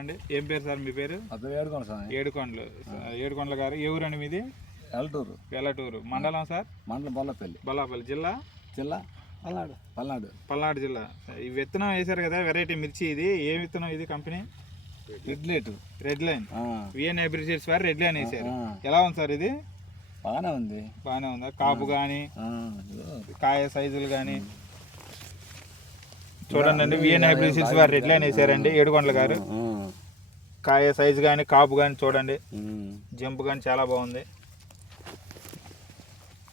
అండి ఏం పేరు సార్ మీ పేరు? ఏడుకొండలు. ఏడుకొండల గారు ఏ ఊరు అండి మీది? వెల్లటూరు మండలం సార్? మండలం బొల్లాపల్లి జిల్లా పల్నాడు జిల్లా. ఈ విత్తనం వేశారు కదా వెరైటీ మిర్చి, ఇది ఏ విత్తనం ఇది? Company red line VN hybrid seeds వారు రెడ్ లైన్ వేసారు. ఎలా ఉంది సార్ ఇది? బాగానే ఉందా? కాపు కానీ కాయ సైజులు కానీ చూడండి అండి. విఎన్ హైబ్రిడ్ సీడ్స్ వారు రెడ్ లైన్ వేసారండి ఏడుకొండల గారు. కాయ సైజు కానీ కాపు కానీ చూడండి, జంపు కానీ చాలా బాగుంది.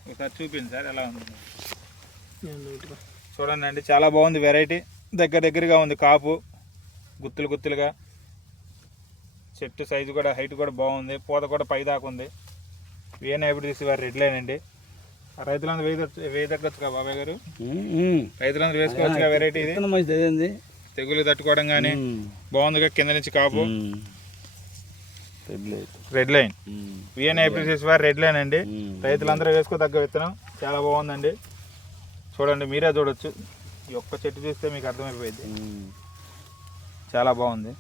ఒకసారి చూపించండి సార్ ఎలా ఉంది చూడండి అండి. చాలా బాగుంది వెరైటీ, దగ్గరగా ఉంది కాపు, గుత్తులుగా. చెట్టు సైజు కూడా హైట్ కూడా బాగుంది, పూత కూడా పై దాకా ఉంది. విఎన్ హైబ్రిడ్ సీడ్స్ వారు రెడ్ లైన్ అండి. రైతులందరూ వేయదగ్గచ్చు కదా బాబాయ్ గారు? రైతులందరూ వేసుకోవచ్చు కదా వెరైటీ ఇది? తెగులు తట్టుకోవడం కానీ బాగుందిగా. కింద నుంచి కాపు red line VN hybrid seeds వారు రెడ్ లైన్ అండి. రైతులందరూ వేసుకోదగ్గ విత్తనం, చాలా బాగుందండి. చూడండి, మీరే చూడొచ్చు. ఈ ఒక్క చెట్టు చూస్తే మీకు అర్థమైపోయింది, చాలా బాగుంది.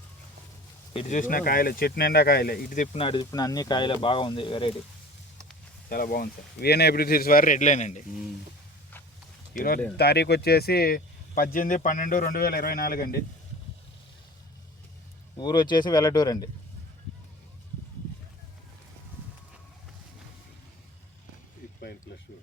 ఇటు చూసిన కాయలే, చెట్టు నిండా కాయలే, ఇటు తిప్పిన అటు తిప్పిన అన్ని కాయలే. బాగా ఉంది వెరైటీ, చాలా బాగుంది సార్. విఎన్ హైబ్రిడ్ సీడ్స్ వారు రెడ్ లైన్ అండి. ఈరోజు తారీఖు వచ్చేసి 18/12/2024 అండి. ఊరు వచ్చేసి వెల్లటూరు అండి. +2